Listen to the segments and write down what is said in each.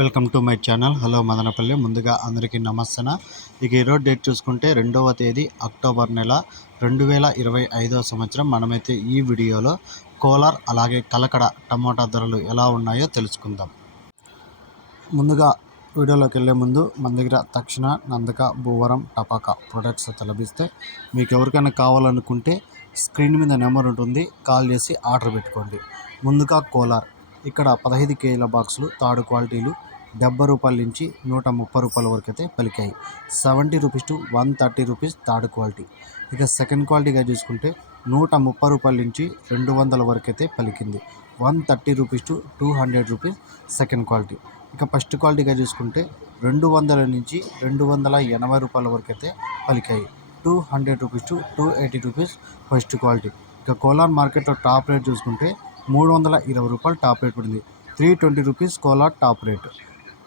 Welcome to my channel. Hello Madanapalle. ముందుగా అందరికీ నమస్తన. ఇక ఈరోజు డేట్ చూసుకుంటే రెండవ తేదీ అక్టోబర్ నెల రెండు వేల ఇరవై ఐదవ సంవత్సరం. మనమైతే ఈ వీడియోలో కోలార్ అలాగే కలకడ టమోటా ధరలు ఎలా ఉన్నాయో తెలుసుకుందాం. ముందుగా వీడియోలోకి వెళ్ళే ముందు మన దగ్గర తక్షణ నందక భూవరం టపాకా ప్రొడక్ట్స్ తలభిస్తే లభిస్తే మీకు ఎవరికైనా కావాలనుకుంటే స్క్రీన్ మీద నెంబర్ ఉంటుంది. కాల్ చేసి ఆర్డర్ పెట్టుకోండి. ముందుగా కోలార్ ఇక్కడ పదహైదు కేజీల బాక్సులు తాడు క్వాలిటీలు డెబ్బై రూపాయల నుంచి నూట ముప్పై రూపాయల వరకు అయితే పలికాయి. Seventy rupees to one thirty rupees third quality. ఇక సెకండ్ క్వాలిటీగా చూసుకుంటే నూట ముప్పై రూపాయల నుంచి రెండు వందల వరకు అయితే పలికింది. One thirty rupees to two hundred rupees second quality. ఇక ఫస్ట్ క్వాలిటీగా చూసుకుంటే రెండు వందల నుంచి రెండు వందల ఎనభై రూపాయల వరకు అయితే పలికాయి. Two hundred rupees to two eighty rupees first quality. ఇక కోలాన్ మార్కెట్లో టాప్ రేట్ చూసుకుంటే మూడు వందల ఇరవై రూపాయలు టాప్ రేట్ పడింది. త్రీ ట్వంటీ రూపీస్ కోలా టాప్ రేట్.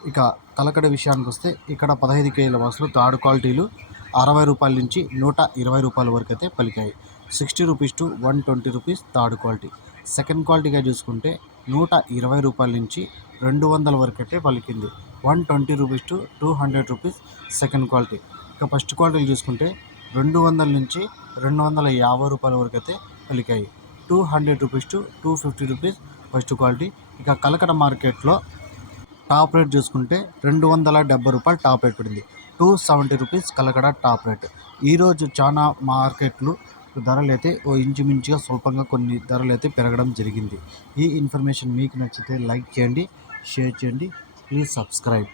ఇక కలకడ విషయానికి వస్తే ఇక్కడ పదహైదు కేజీల బస్సులు థర్డ్ క్వాలిటీలు అరవై రూపాయల నుంచి నూట ఇరవై రూపాయల వరకు అయితే పలికాయి. Sixty rupees to one twenty rupees third quality. Second క్వాలిటీగా చూసుకుంటే నూట ఇరవై రూపాయల నుంచి రెండు వందల వరకు అయితే పలికింది. One twenty rupees to two hundred rupees second quality. ఇక ఫస్ట్ క్వాలిటీలు చూసుకుంటే రెండు వందల నుంచి రెండు వందల యాభై రూపాయల వరకు అయితే పలికాయి. Two hundred rupees to two fifty rupees first quality. ఇక కలకడ మార్కెట్లో టాప్ రేట్ చూసుకుంటే రెండు వందల డెబ్బై రూపాయలు టాప్ రేట్ పడింది. Two seventy rupees Kalakada top rate. ఈరోజు చాలా మార్కెట్లు ధరలు అయితే ఓ ఇంచుమించుగా స్వల్పంగా కొన్ని ధరలు అయితే పెరగడం జరిగింది. ఈ ఇన్ఫర్మేషన్ మీకు నచ్చితే లైక్ చేయండి షేర్ చేయండి. Please subscribe.